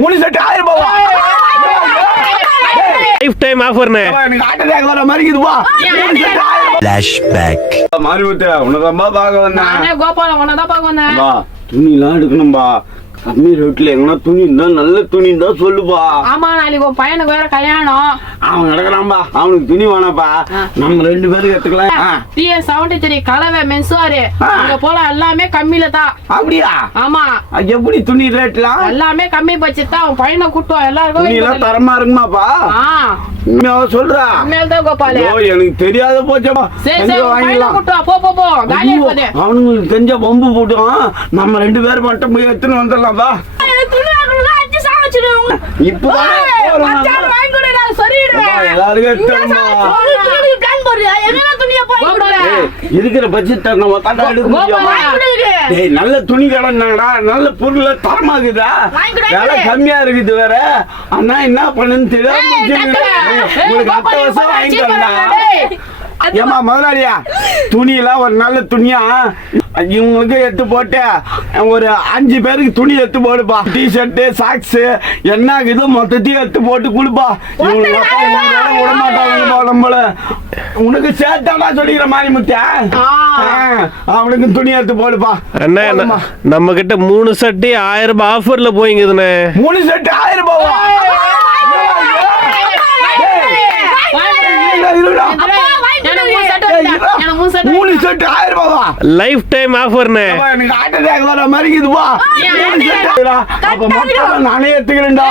3 set 1000 ரூபாவா? Lifetime ஆஃபர்னே. எனக்கு ஹார்ட் அட்டாக் வர மாதிரி இருக்குதுப்பா. Flashback. மாரிமுத்து உனக்கு பார்க்க வந்தேன். நானே கோபால உன்னதான் பார்க்க வந்தேன். துணிலாம் எடுக்கணும்பா. கம்மி ரேட்ல எங்கன்னா துணி இருந்தா நல்ல துணி இருந்தா சொல்லுப்பா. ஆமா நாளைக்கு உன் பையனுக்கு வேற கல்யாணம். அவன் நடக்கிறான்பா, அவனுக்கு துணி வேணாப்பா. நம்ம 2 பேருக்கு எடுத்துக்கலாம். TS73 கலவை மென்சுவாரு அங்க போல எல்லாமே கம்மியில தான். அப்படியா? ஆமா. எப்படி துணி ரேட்லாம் எல்லாமே கம்மி பட்ஜெட் தான். உன் பையனை கூட்டுவா எல்லாருக்கும். துணி எல்லாம் தரமா இருக்குமாப்பா? சொல்றா உண்மையில்தான் கோபாலு. எனக்கு தெரியாத போச்சப்பா. அவனுங்களுக்கு தெரிஞ்ச பம்பு போட்டோம். நம்ம 2 பேரும் மட்டும் போய் எடுத்துன்னு வந்துடலாம்ப்பா. இப்போ இருக்கிற பட்ஜெட் நல்ல துணி கடைங்கடா, நல்ல பொருள் தரமாக்குதா, விலை கம்மியா இருக்குது வேற. அண்ணா என்ன பண்ணுன்னு தெரியாது. உங்களுக்கு 10 வருஷம் வாங்கிக்கோங்கடா. ஏமா முதலாளியா, துணியெல்லாம் ஒரு நல்ல துணியா இவங்களுக்கு எடுத்து போட்டு ஒரு 5 பேருக்கு துணி எடுத்து போடுப்பா. டிஷர்ட்டு சாக்ஸ் என்ன இதோ மொத்தத்தையும் எடுத்து போட்டு கொடுப்பா. இவங்களுக்கு விட மாட்டாங்க நம்மள. உனக்கு சேர்த்தாடா சொல்லிக்கிற மாதிரி முத்தியா, அவனுக்கு துணி எடுத்து போடுப்பா. அண்ணா நம்ம கிட்ட 3 செட்டு 1000 ரூபாய் ஆஃபர்ல போயிங்குதுண்ணே. 3 செட்டு 1000 ரூபாவா? லைஃப் டைம் ஆஃபர்னே. எனக்கு ஹார்ட் அட்டாக் வர மாதிரி இருக்குதுப்பா. நானே எடுத்துக்கிறேன்டா.